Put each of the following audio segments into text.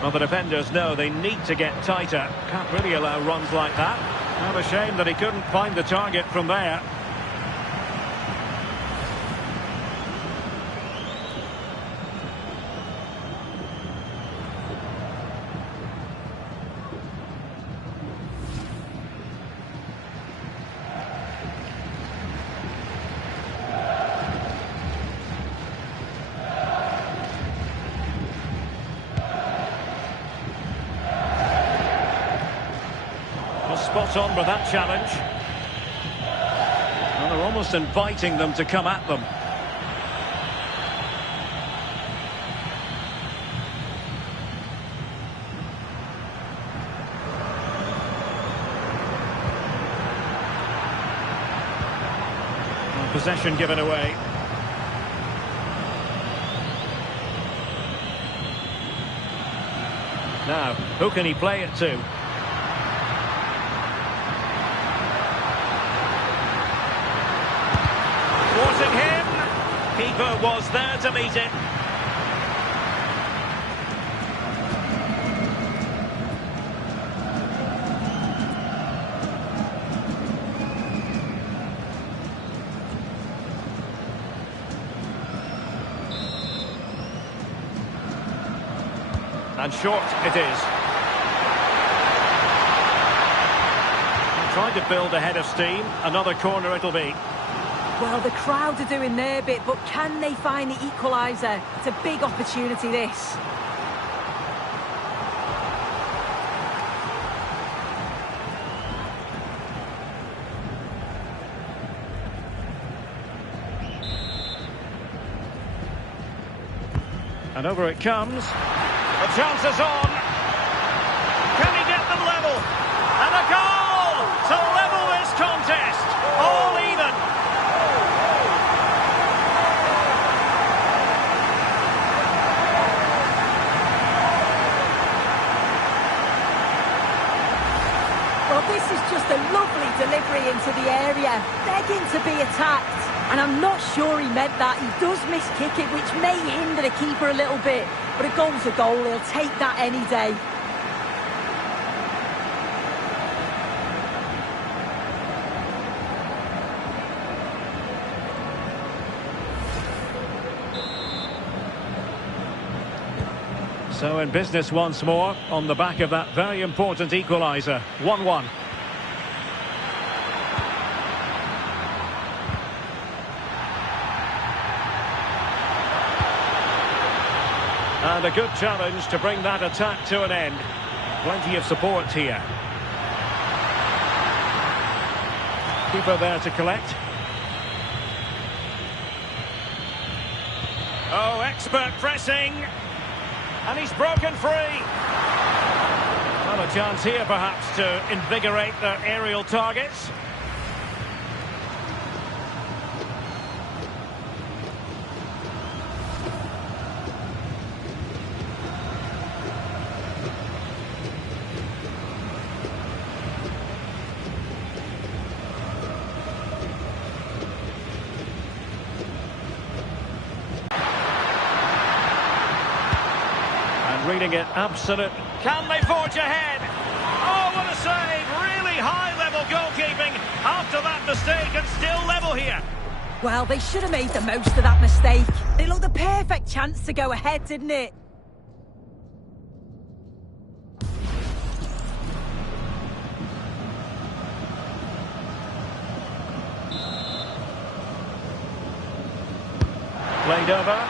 Well, the defenders know they need to get tighter. Can't really allow runs like that. Not a shame that he couldn't find the target from there. Spot on with that challenge. Well, they're almost inviting them to come at them. And possession given away. Now, who can he play it to? Thwarting him. Keeper was there to meet it. And short it is. Trying to build ahead of steam. Another corner it'll be. Well, the crowd are doing their bit, but can they find the equaliser? It's a big opportunity, this. And over it comes. The chance is on. Can he get them level? And a goal to level this contest. All even. Well, this is just a lovely delivery into the area, begging to be attacked. And I'm not sure he meant that. He does miss-kick it, which may hinder the keeper a little bit. But a goal's a goal. He'll take that any day. So in business once more, on the back of that very important equaliser. 1-1. And a good challenge to bring that attack to an end. Plenty of support here. Keeper there to collect. Oh, expert pressing. And he's broken free. Well, a chance here perhaps to invigorate their aerial targets. Reading it absolute. Can they forge ahead? Oh, what a save! Really high-level goalkeeping after that mistake, and still level here. Well, they should have made the most of that mistake. It looked the perfect chance to go ahead, didn't it? Played over.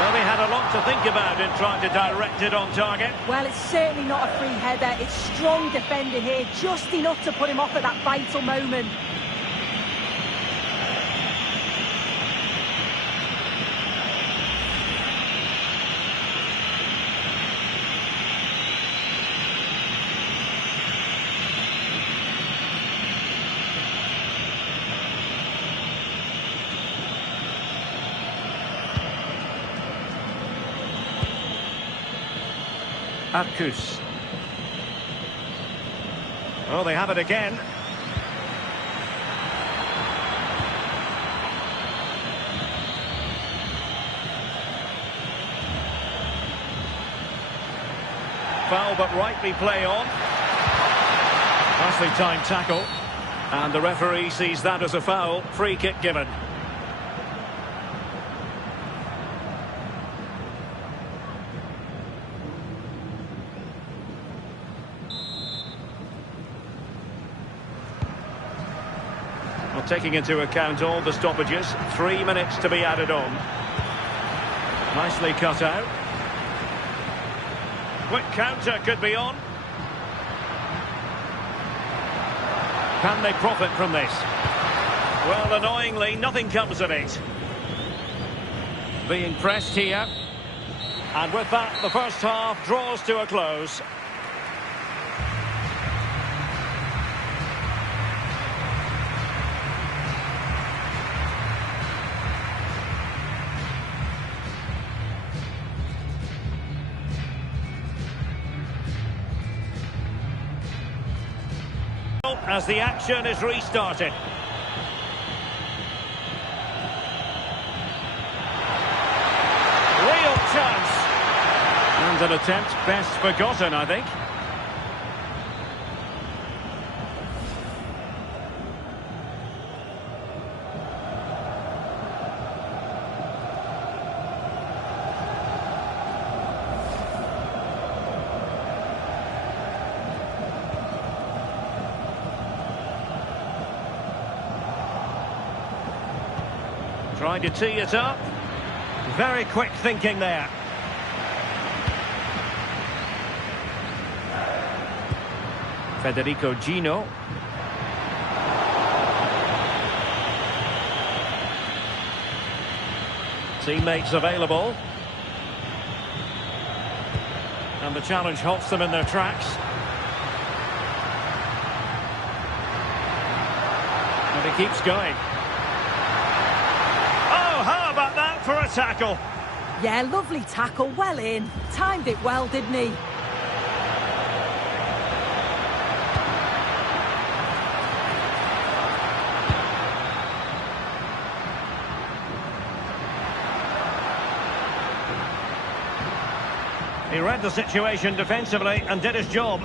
Well, they had a lot to think about in trying to direct it on target. Well, it's certainly not a free header. It's strong defending here, just enough to put him off at that vital moment. Arcus. Oh, they have it again. Foul, but rightly play on. Nicely timed tackle. And the referee sees that as a foul. Free kick given. Well, taking into account all the stoppages, 3 minutes to be added on. Nicely cut out. Quick counter could be on. Can they profit from this? Well, annoyingly, nothing comes of it. Being pressed here. And with that, the first half draws to a close. As the action is restarted. Real chance. And an attempt best forgotten, I think. Trying to tee it up. Very quick thinking there. Federico Gino. Teammates available. And the challenge halts them in their tracks. And he keeps going. How about that for a tackle? Yeah, lovely tackle, well in. Timed it well, didn't he? He read the situation defensively and did his job.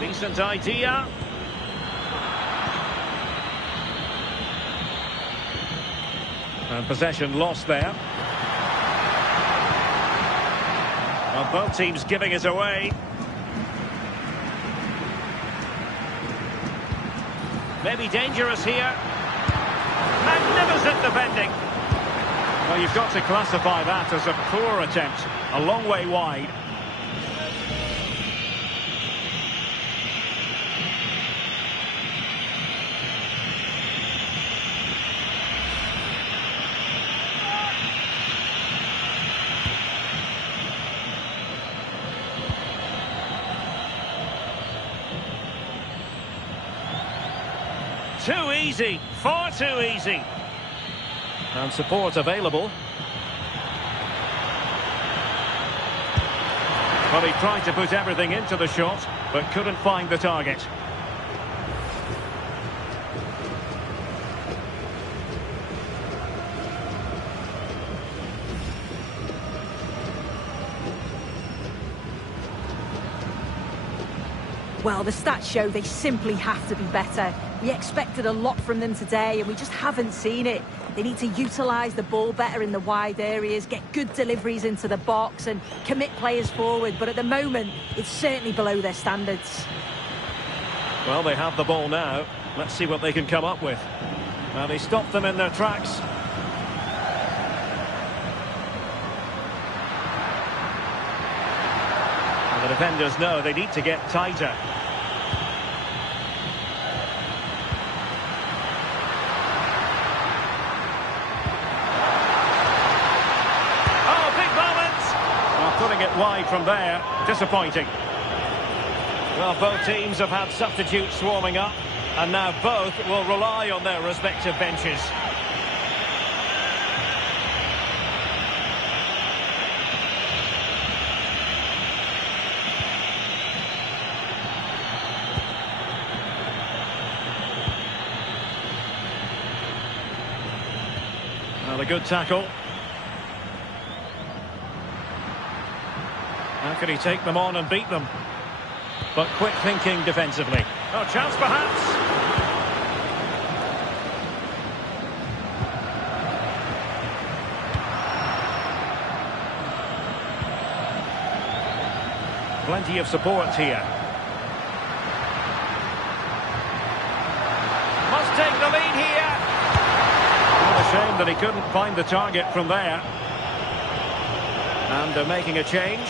Decent idea. And possession lost there. Well, both teams giving it away. Maybe dangerous here. Magnificent defending. Well, you've got to classify that as a poor attempt. A long way wide. Too easy, far too easy. And support available. Well, he tried to put everything into the shot, but couldn't find the target. Well, the stats show they simply have to be better. We expected a lot from them today, and we just haven't seen it. They need to utilise the ball better in the wide areas, get good deliveries into the box and commit players forward. But at the moment, it's certainly below their standards. Well, they have the ball now. Let's see what they can come up with. Well, they stopped them in their tracks. And the defenders know they need to get tighter. Putting it wide from there, disappointing. Well, both teams have had substitutes swarming up, and now both will rely on their respective benches. Well, a good tackle. How could he take them on and beat them? But quick thinking defensively. Oh, chance perhaps. Plenty of support here. Must take the lead here. What a shame that he couldn't find the target from there. And they're making a change.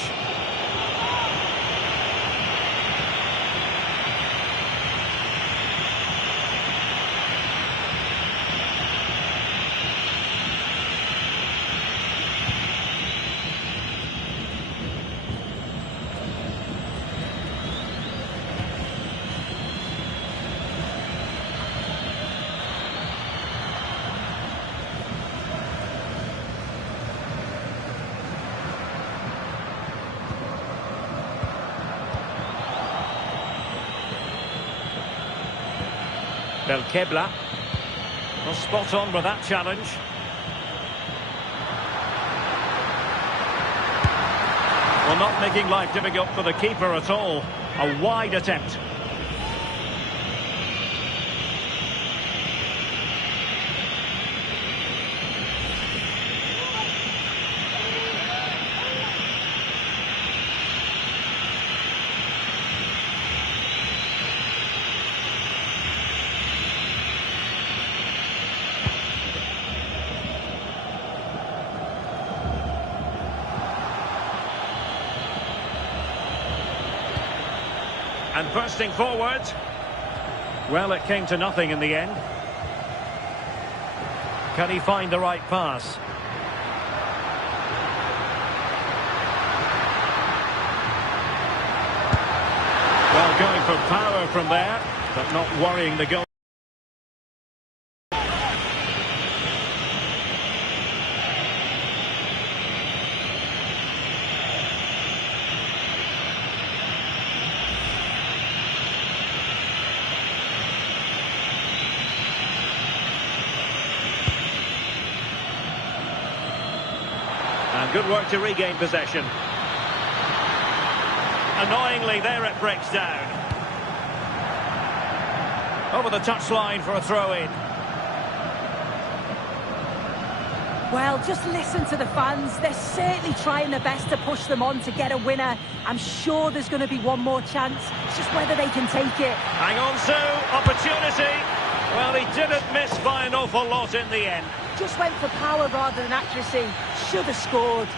Belkebla. Well, spot on with that challenge. Well, not making life difficult for the keeper at all. A wide attempt. And bursting forward. Well, it came to nothing in the end. Can he find the right pass? Well, going for power from there, but not worrying the goal. Good work to regain possession. Annoyingly, there it breaks down. Over the touchline for a throw-in. Well, just listen to the fans. They're certainly trying their best to push them on to get a winner. I'm sure there's going to be one more chance. It's just whether they can take it. Hang on, Sue. Opportunity. Well, he didn't miss by an awful lot in the end. Just went for power rather than accuracy. Should have scored.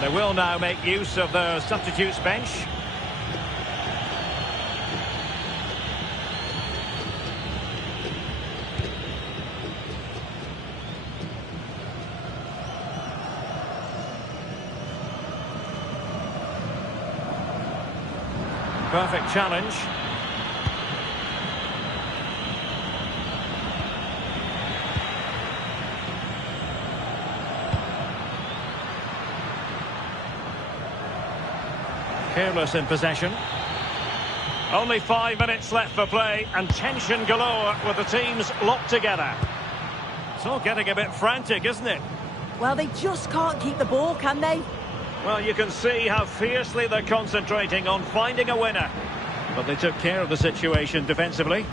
They will now make use of their substitutes bench. Perfect challenge. Careless in possession. Only 5 minutes left for play and tension galore with the teams locked together. It's all getting a bit frantic, isn't it? Well, they just can't keep the ball, can they? Well, you can see how fiercely they're concentrating on finding a winner. But they took care of the situation defensively.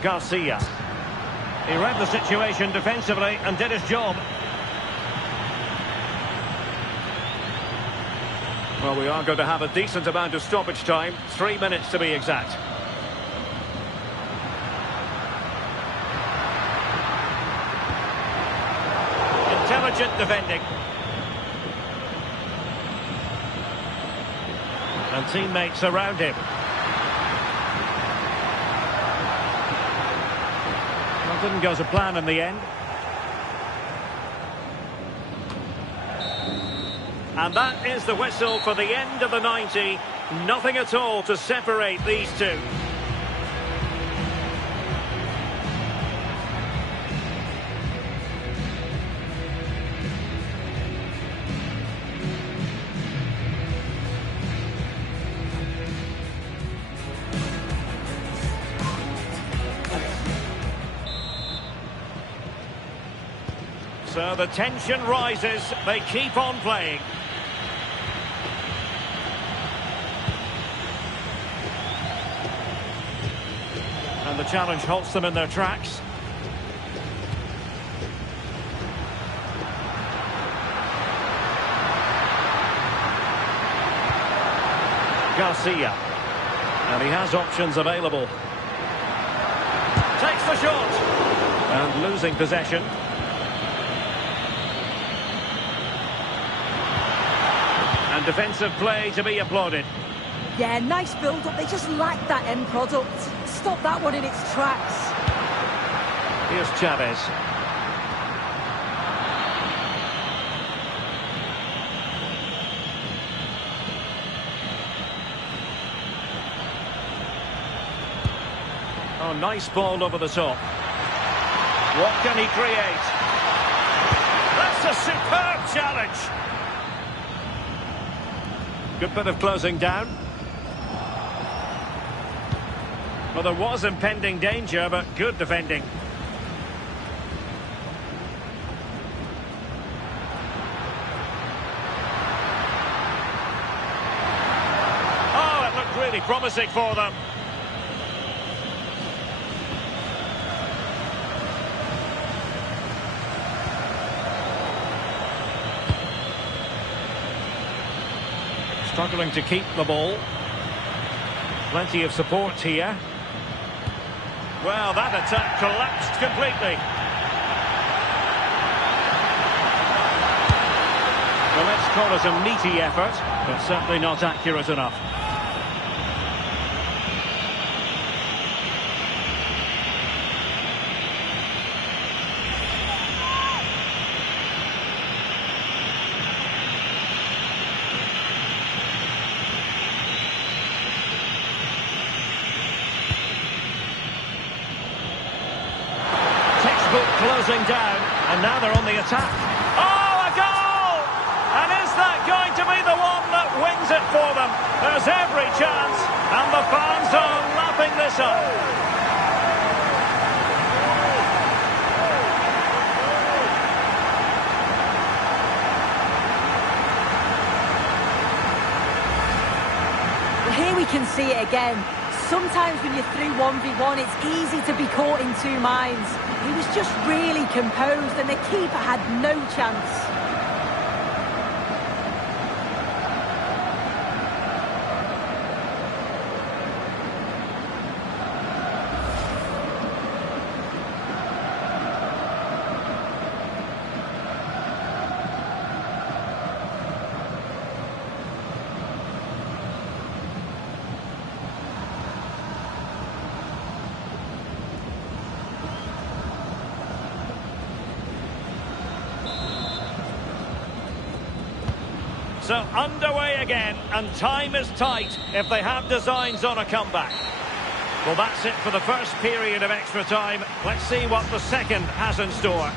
Garcia. He read the situation defensively and did his job. Well, we are going to have a decent amount of stoppage time. 3 minutes to be exact. Intelligent defending. And teammates around him. Well, didn't go to plan in the end. And that is the whistle for the end of the 90. Nothing at all to separate these two. So the tension rises, they keep on playing. And the challenge halts them in their tracks. Garcia. And he has options available. Takes the shot. And losing possession. And defensive play to be applauded. Yeah, nice build-up. They just lack that end product. Stop that one in its tracks. Here's Chavez. Oh, nice ball over the top. What can he create? That's a superb challenge. Good bit of closing down. Well, there was impending danger, but good defending. Oh, it looked really promising for them. Struggling to keep the ball. Plenty of support here. Well, that attack collapsed completely. Well, let's call it a meaty effort, but certainly not accurate enough. Closing down, and now they're on the attack. Oh, a goal! And is that going to be the one that wins it for them? There's every chance, and the fans are lapping this up. Well, here we can see it again. Sometimes when you're through 1v1, it's easy to be caught in two minds. He was just really composed and the keeper had no chance. So underway again, and time is tight if they have designs on a comeback. Well, that's it for the first period of extra time. Let's see what the second has in store.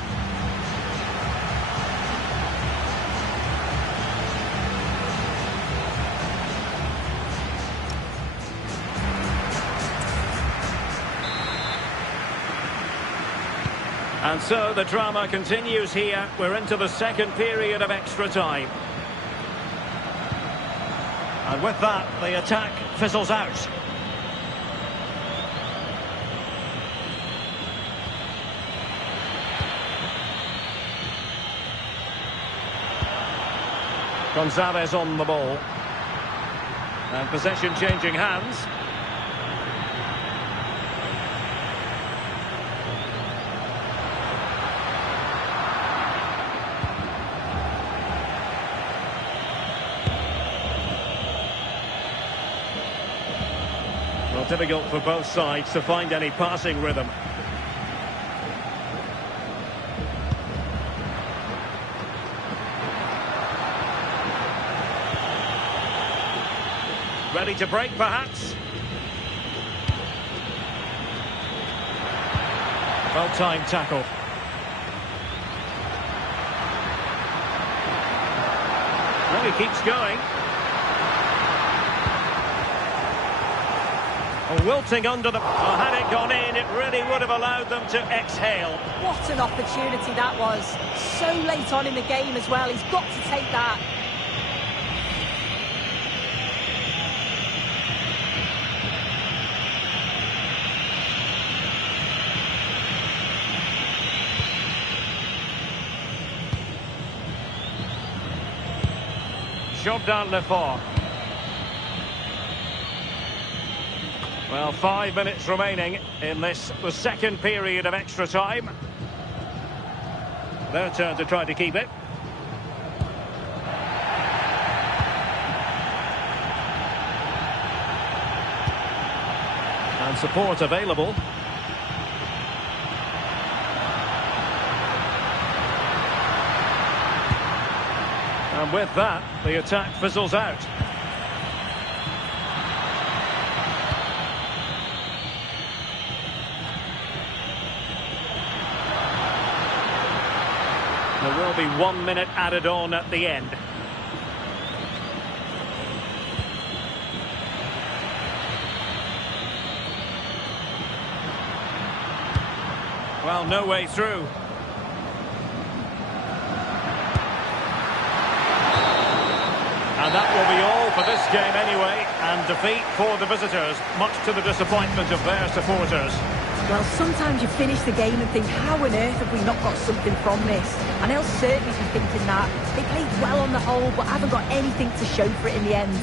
And so the drama continues here. We're into the second period of extra time. And with that, the attack fizzles out. Gonzalez on the ball. And possession changing hands. Well, difficult for both sides to find any passing rhythm. Ready to break, perhaps? Well-timed tackle. Well, he keeps going. Wilting under the... Oh, had it gone in, it really would have allowed them to exhale. What an opportunity that was. So late on in the game as well. He's got to take that. Jordan Lefort. Well, 5 minutes remaining in this, the second period of extra time. Their turn to try to keep it. And support available. And with that, the attack fizzles out. There will be 1 minute added on at the end. Well, no way through. And that will be all for this game anyway, and defeat for the visitors, much to the disappointment of their supporters. Well, sometimes you finish the game and think, how on earth have we not got something from this? And they'll certainly be thinking that. They played well on the whole, but haven't got anything to show for it in the end.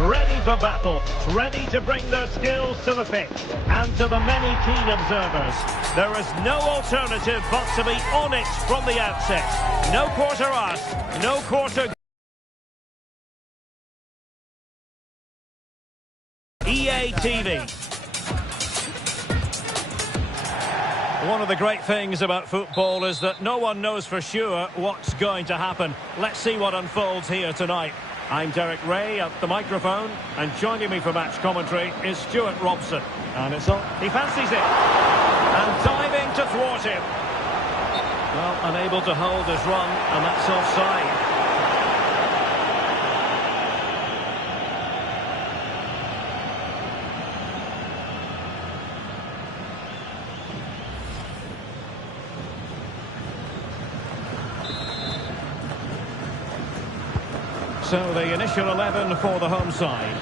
Ready for battle, ready to bring their skills to the pitch. And to the many keen observers, there is no alternative but to be on it from the outset. No quarter asked, no quarter... EA TV. One of the great things about football is that no one knows for sure what's going to happen. Let's see what unfolds here tonight. I'm Derek Ray at the microphone, and joining me for match commentary is Stuart Robson. And it's on. He fancies it. And diving to thwart him. Well, unable to hold his run, and that's offside. So the initial 11 for the home side.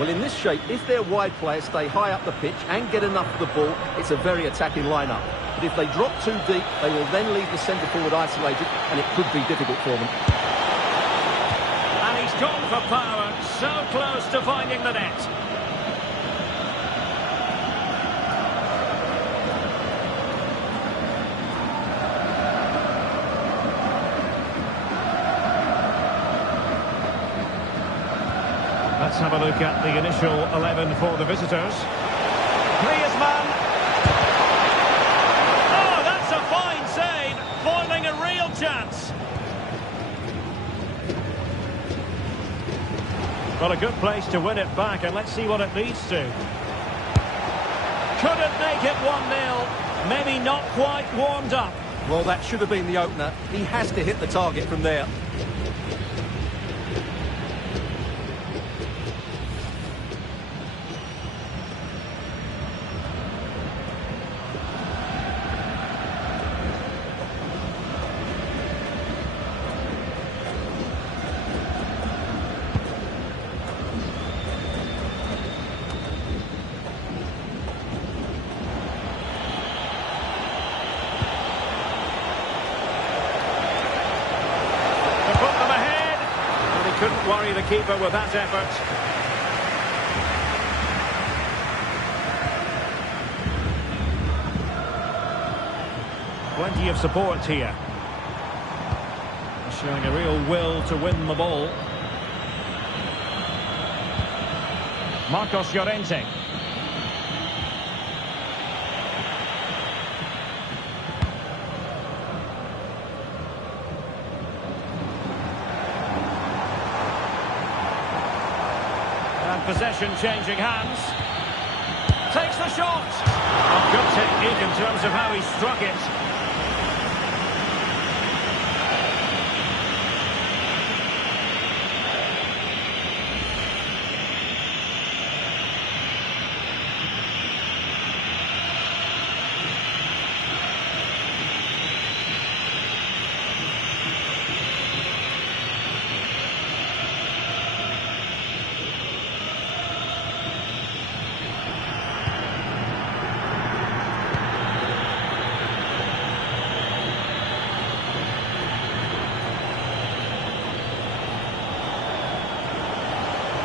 Well, in this shape, if their wide players stay high up the pitch and get enough of the ball, it's a very attacking lineup. But if they drop too deep, they will then leave the centre forward isolated, and it could be difficult for them. And he's gone for power, so close to finding the net. Let's have a look at the initial 11 for the visitors. Griezmann. Oh, that's a fine save, foiling a real Well, a good place to win it back, and let's see what it leads to. Couldn't make it 1-0. Maybe not quite warmed up. Well, that should have been the opener. He has to hit the target from there. Couldn't worry the keeper with that effort. Plenty of support here. Showing a real will to win the ball. Marcos Llorente. Possession changing hands. Takes the shot. Oh, good technique in terms of how he struck it.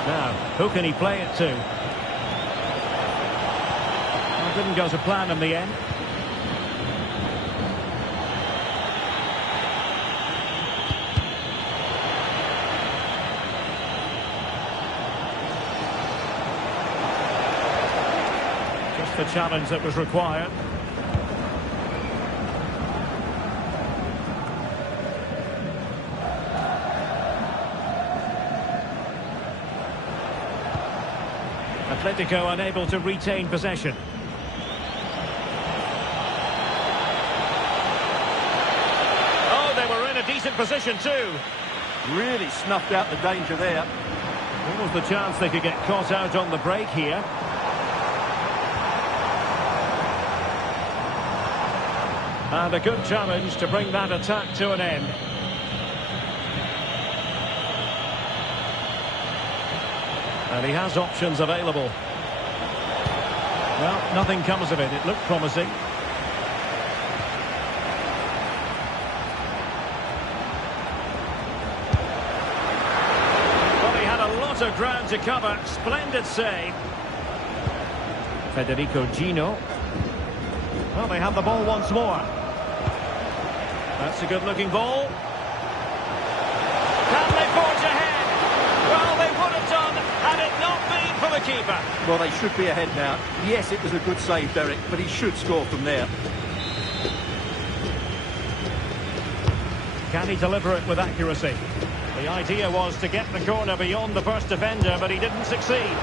Now, who can he play it to? Well, didn't go to plan in the end. Just the challenge that was required. Atletico unable to retain possession. Oh, they were in a decent position too. Really snuffed out the danger there. What was the chance they could get caught out on the break here? And a good challenge to bring that attack to an end. And he has options available. Well, nothing comes of it. It looked promising. Well, he had a lot of ground to cover. Splendid save. Federico Gino. Well, they have the ball once more. That's a good-looking ball. Can they forge ahead? Well, they would have done had it not been for the keeper. Well, they should be ahead now. Yes, it was a good save, Derek, but he should score from there. Can he deliver it with accuracy? The idea was to get the corner beyond the first defender, but he didn't succeed.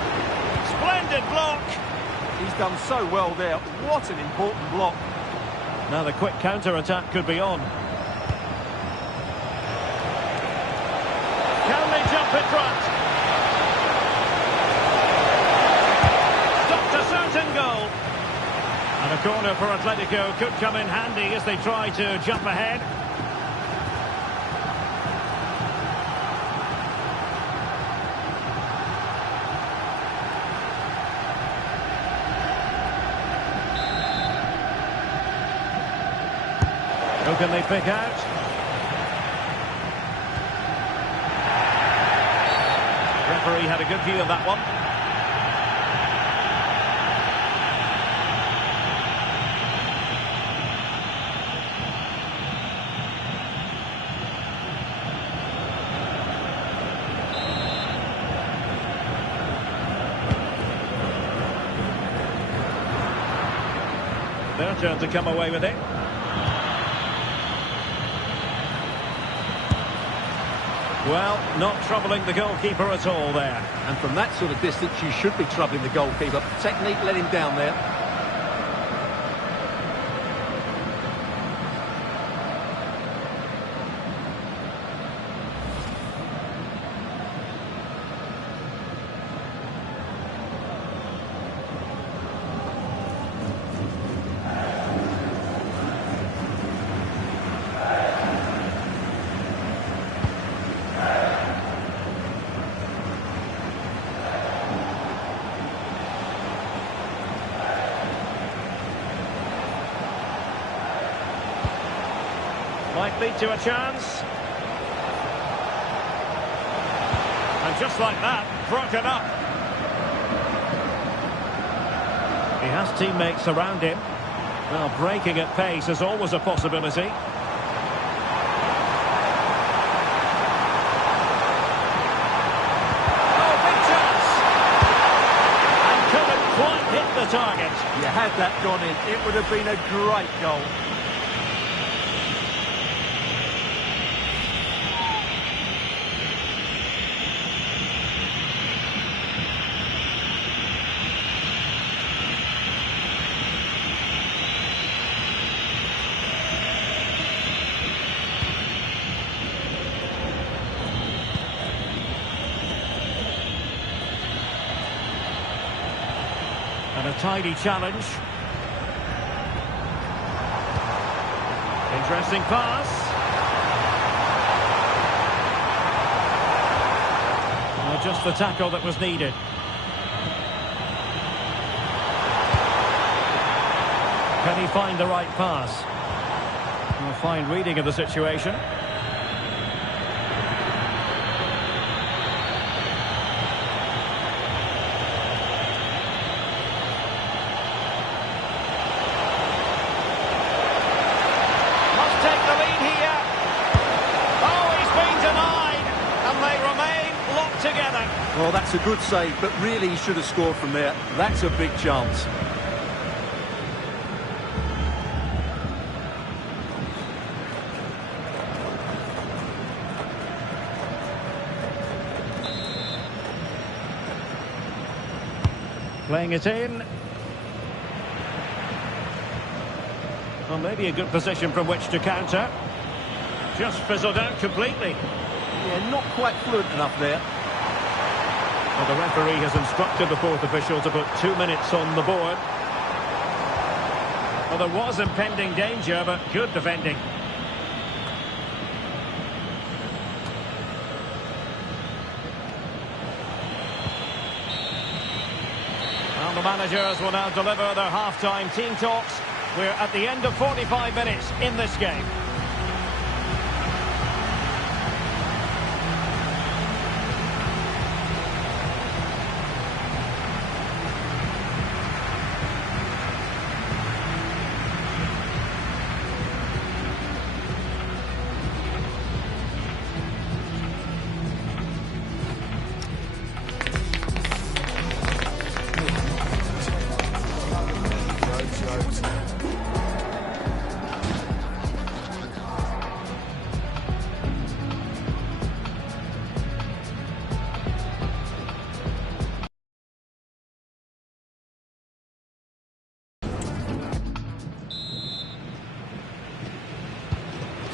Splendid block. He's done so well there. What an important block. Now the quick counter-attack could be on. Can they jump in front? Stopped a certain goal. And a corner for Atletico could come in handy as they try to jump ahead. Who can they pick out? Referee had a good view of that one. Their turn to come away with it. Well, not troubling the goalkeeper at all there. And from that sort of distance, you should be troubling the goalkeeper. Technique let him down there. Might lead to a chance. And just like that, broken up. He has teammates around him. Well, breaking at pace is always a possibility. Oh, big chance! And couldn't quite hit the target. You had that gone in, it would have been a great goal. And a tidy challenge. Interesting pass. Well, just the tackle that was needed. Can he find the right pass? A fine reading of the situation. Well, that's a good save, but really he should have scored from there. That's a big chance. Playing it in. Well, maybe a good position from which to counter. Just fizzled out completely. Yeah, not quite fluent enough there. Well, the referee has instructed the fourth official to put 2 minutes on the board. Well, there was impending danger, but good defending. Well, the managers will now deliver their half-time team talks. We're at the end of 45 minutes in this game.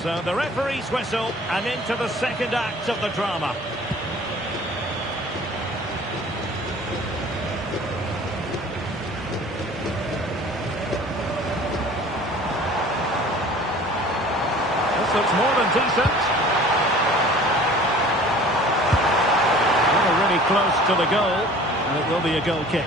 So the referee's whistle, and into the second act of the drama. This looks more than decent. Well, really close to the goal, and it will be a goal kick.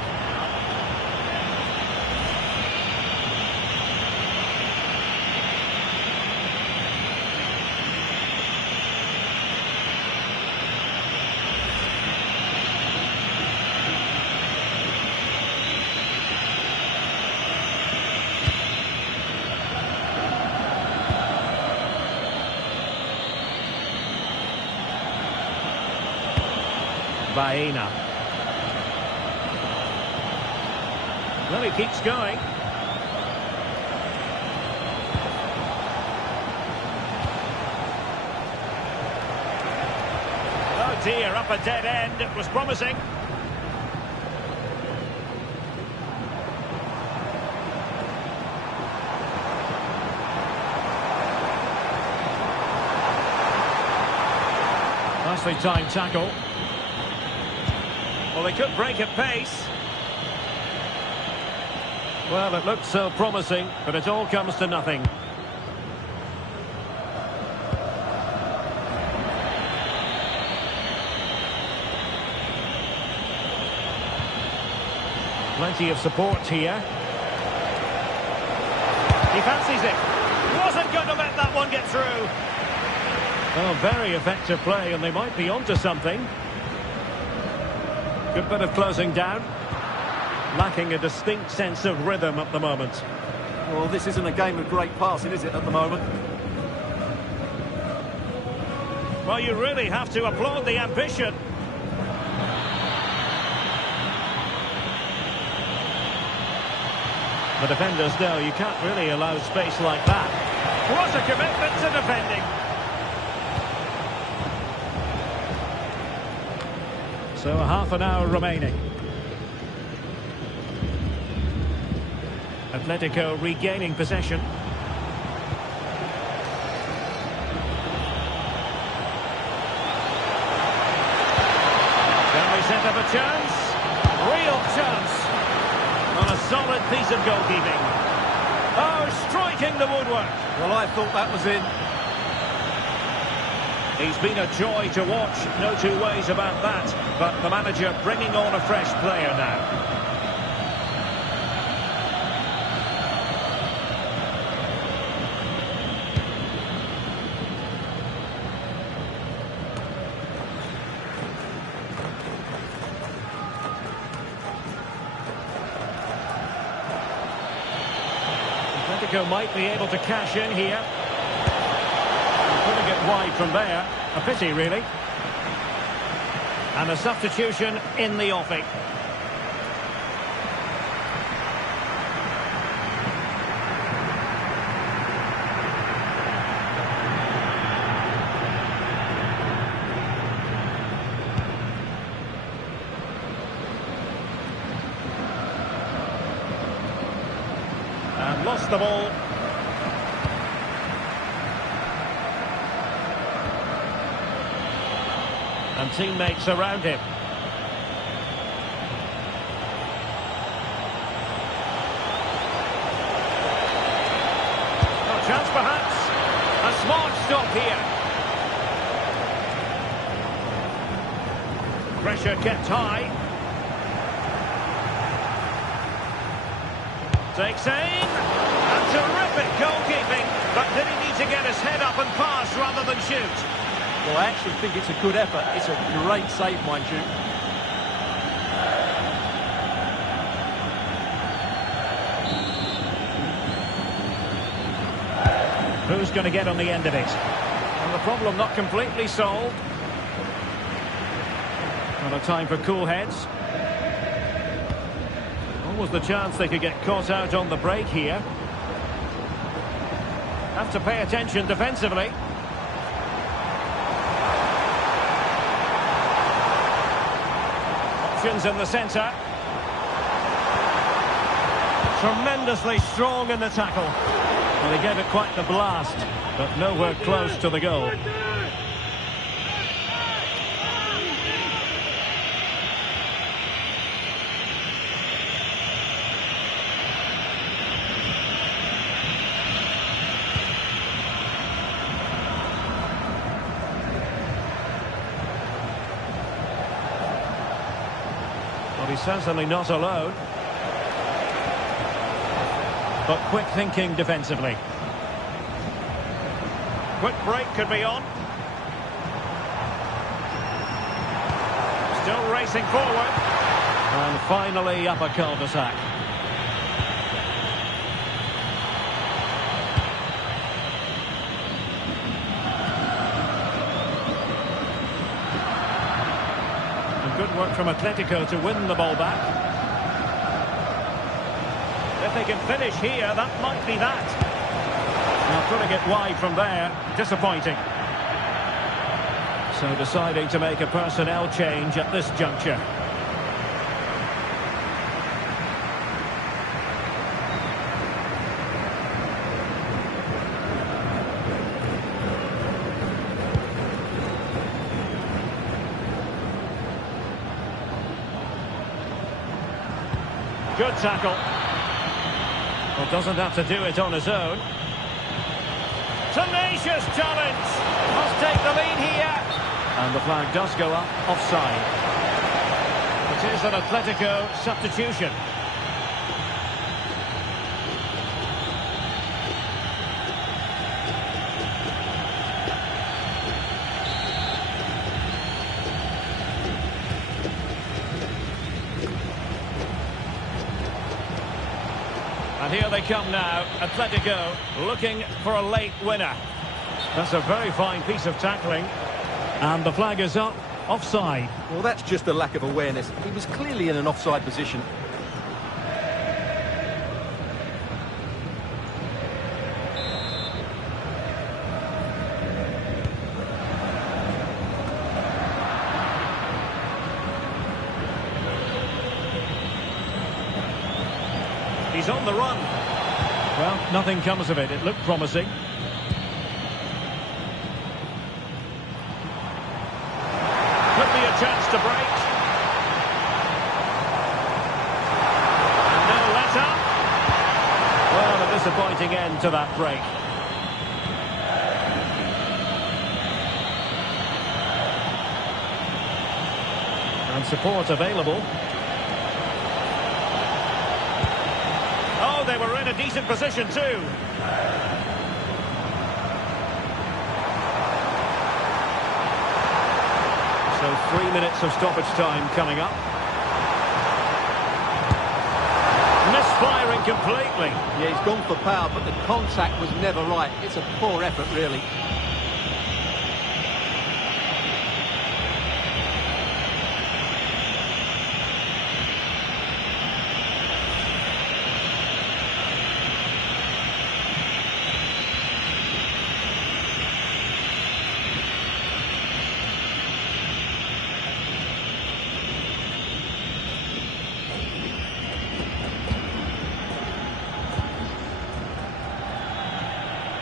Baena. Well, he keeps going. dear, up a dead end. It was promising. Nicely timed tackle. Well, they could break at pace. Well, it looked so promising, but it all comes to nothing. Plenty of support here. He fancies it. Wasn't going to let that one get through. Oh, very effective play, and they might be onto something. Good bit of closing down. Lacking a distinct sense of rhythm at the moment. Well, this isn't a game of great passing, is it, at the moment? Well, you really have to applaud the ambition. The defenders know you can't really allow space like that. What a commitment to defending. So half an hour remaining. Atletico regaining possession. Can we set up a chance? Real chance. On a solid piece of goalkeeping. Oh, striking the woodwork. Well, I thought that was in. He's been a joy to watch, no two ways about that. But the manager bringing on a fresh player now. Atletico might be able to cash in here. Putting it wide from there. A pity, really. And a substitution in the offing. And lost the ball. And teammates around him. A chance perhaps. A smart stop here. Pressure kept high. Takes aim. And terrific goalkeeping. But did he need to get his head up and pass rather than shoot? Well, I actually think it's a good effort. It's a great save, mind you. Who's going to get on the end of it? And the problem not completely solved. Not a time for cool heads. What was the chance they could get caught out on the break here? Have to pay attention defensively. Options in the centre. Tremendously strong in the tackle. Well, he gave it quite the blast, but nowhere close to the goal. Well, he's certainly not alone. But quick thinking defensively. Quick break could be on. Still racing forward. And finally up a cul-de-sac. And good work from Atletico to win the ball back. If they can finish here, that might be that. Now putting it wide from there, disappointing. So deciding to make a personnel change at this juncture. Good tackle. Well, doesn't have to do it on his own. Tenacious challenge. Must take the lead here. And the flag does go up, offside. It is an Atletico substitution. And here they come now, Atletico looking for a late winner. That's a very fine piece of tackling. And the flag is up, offside. Well, that's just a lack of awareness. He was clearly in an offside position. He's on the run. Well, nothing comes of it. It looked promising. Could be a chance to break. And no let up. Well, a disappointing end to that break. And support available. Oh, they were in a decent position too. So 3 minutes of stoppage time coming up. Misfiring completely. Yeah, he's gone for power, but the contact was never right. It's a poor effort, really.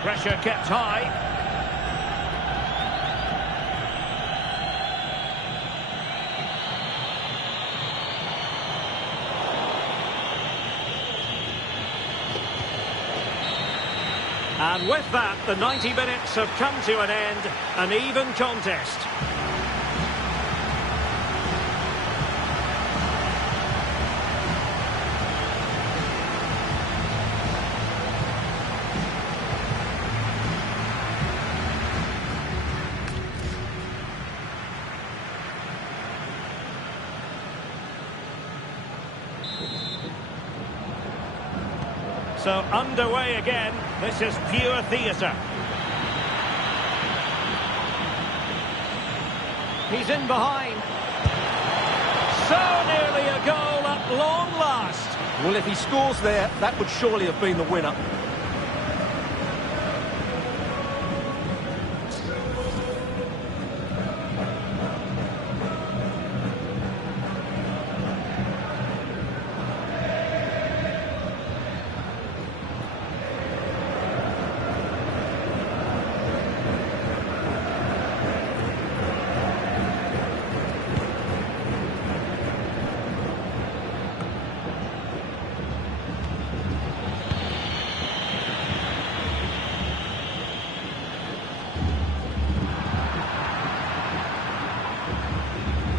Pressure kept high. And with that, the 90 minutes have come to an end, an even contest. So underway again. This is pure theatre. He's in behind. So nearly a goal at long last. Well, if he scores there, that would surely have been the winner.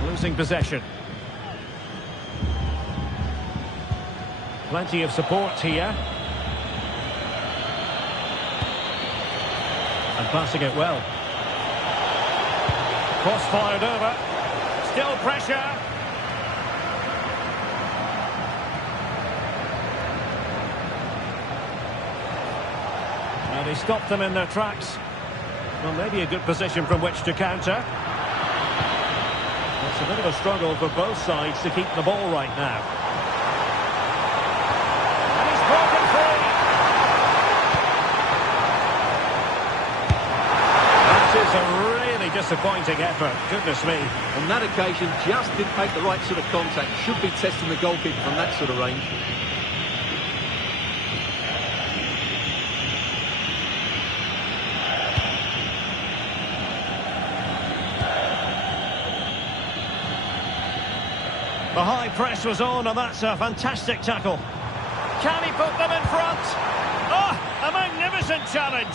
Losing possession. Plenty of support here. And passing it well. Cross fired over. Still pressure. And he stopped them in their tracks. Well, maybe a good position from which to counter. It's a bit of a struggle for both sides to keep the ball right now. And he's broken free. This is a really disappointing effort. Goodness me. On that occasion, just didn't make the right sort of contact. Should be testing the goalkeeper from that sort of range. The high press was on, and that's a fantastic tackle. Can he put them in front? Oh, a magnificent challenge.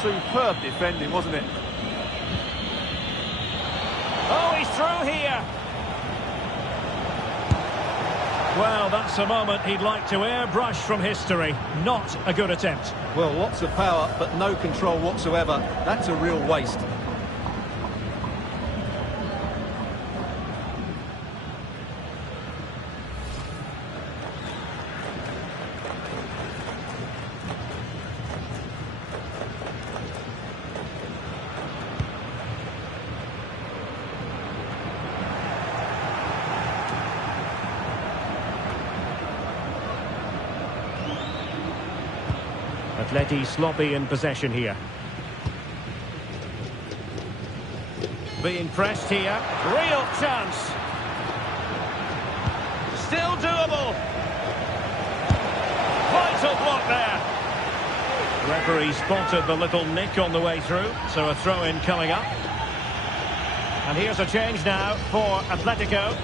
Superb defending, wasn't it? Oh, he's through here. Well, that's a moment he'd like to airbrush from history. Not a good attempt. Well, lots of power, but no control whatsoever. That's a real waste. Atleti sloppy in possession here. Being pressed here. Real chance. Still doable. Vital block there. Referee spotted the little nick on the way through, so a throw-in coming up. And here's a change now for Atletico.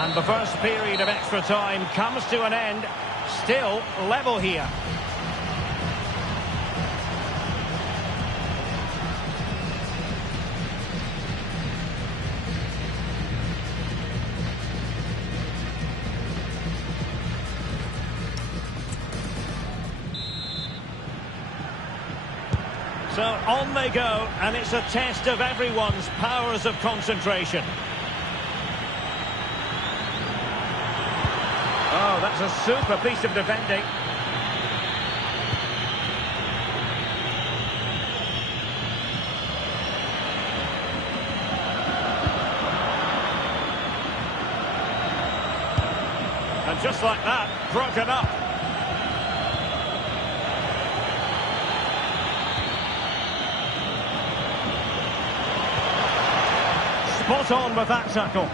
And the first period of extra time comes to an end. Still level here. So on they go, and it's a test of everyone's powers of concentration. Oh, that's a super piece of defending. And just like that, broken up. Spot on with that tackle.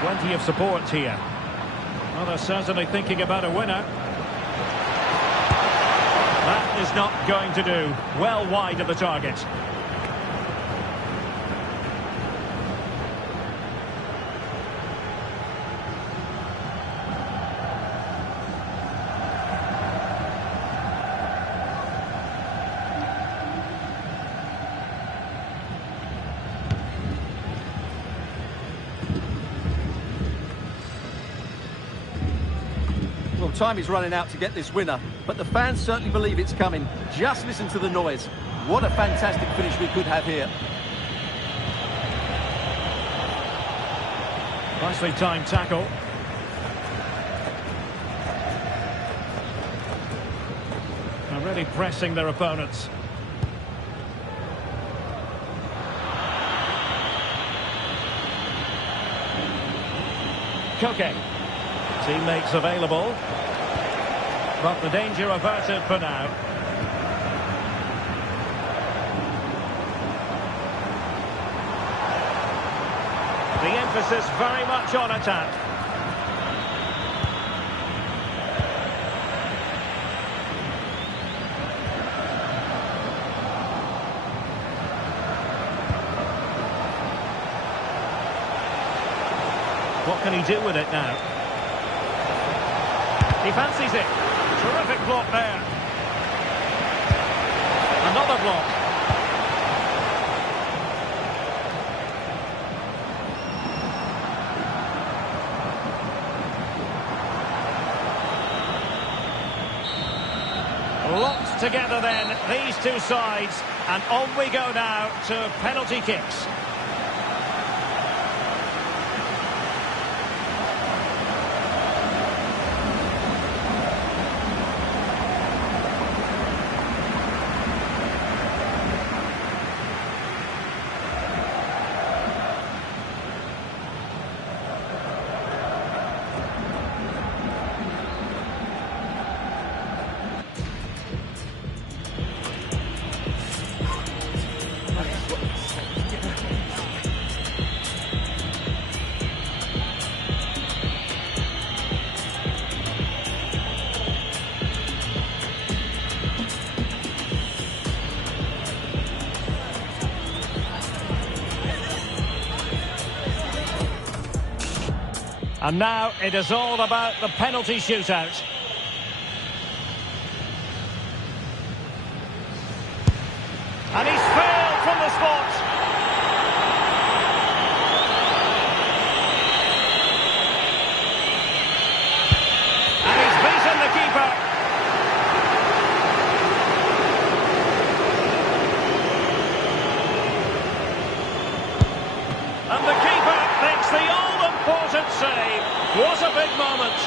Plenty of support here. Well, they're certainly thinking about a winner. That is not going to do. Well wide of the target. Well, time is running out to get this winner, but the fans certainly believe it's coming. Just listen to the noise. What a fantastic finish we could have here. Nicely timed tackle. They're really pressing their opponents. Koke. Teammates available. But the danger averted for now. The emphasis very much on attack. What can he do with it now? He fancies it. Terrific block there. Another block. Locked together then, these two sides. And on we go now to penalty kicks. And now it is all about the penalty shootout. And he's failed from the spot. And he's beaten the keeper. And the keeper makes the all-important save. What a big moment.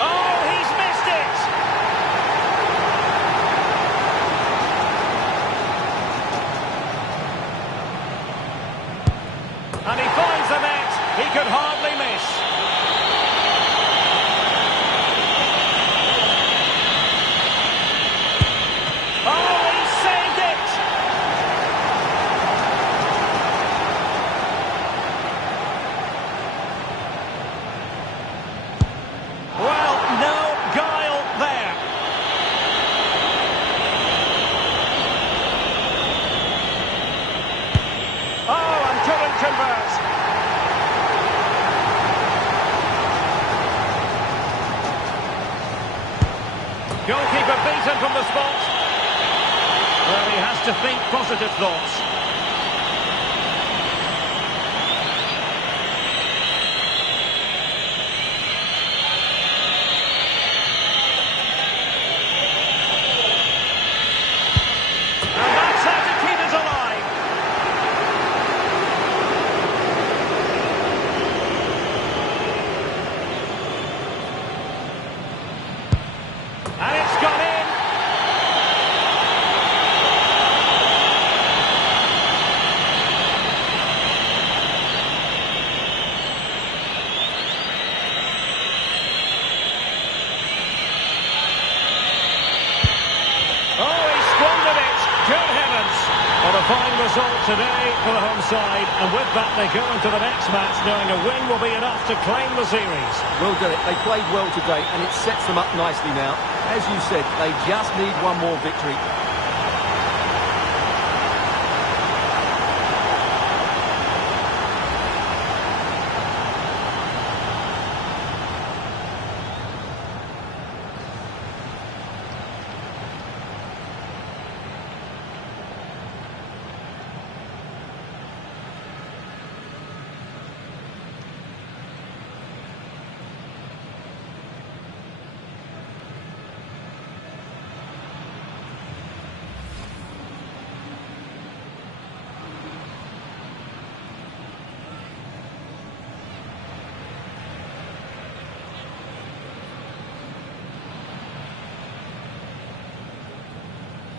Oh, he's missed it. And he finds the net. He could hardly miss. Oh, he saved it. Well, no guile there. Oh, and couldn't convert. Goalkeeper beaten from the spot. Well, he has to think positive thoughts. And that's how to keep it alive. And it's gone in. Oh, he squandered it. Good heavens. Well, a fine result today for the home side. And with that, they go into the next match knowing a win will be enough to claim the series. Well done it. They played well today, and it sets them up nicely now. As you said, they just need one more victory.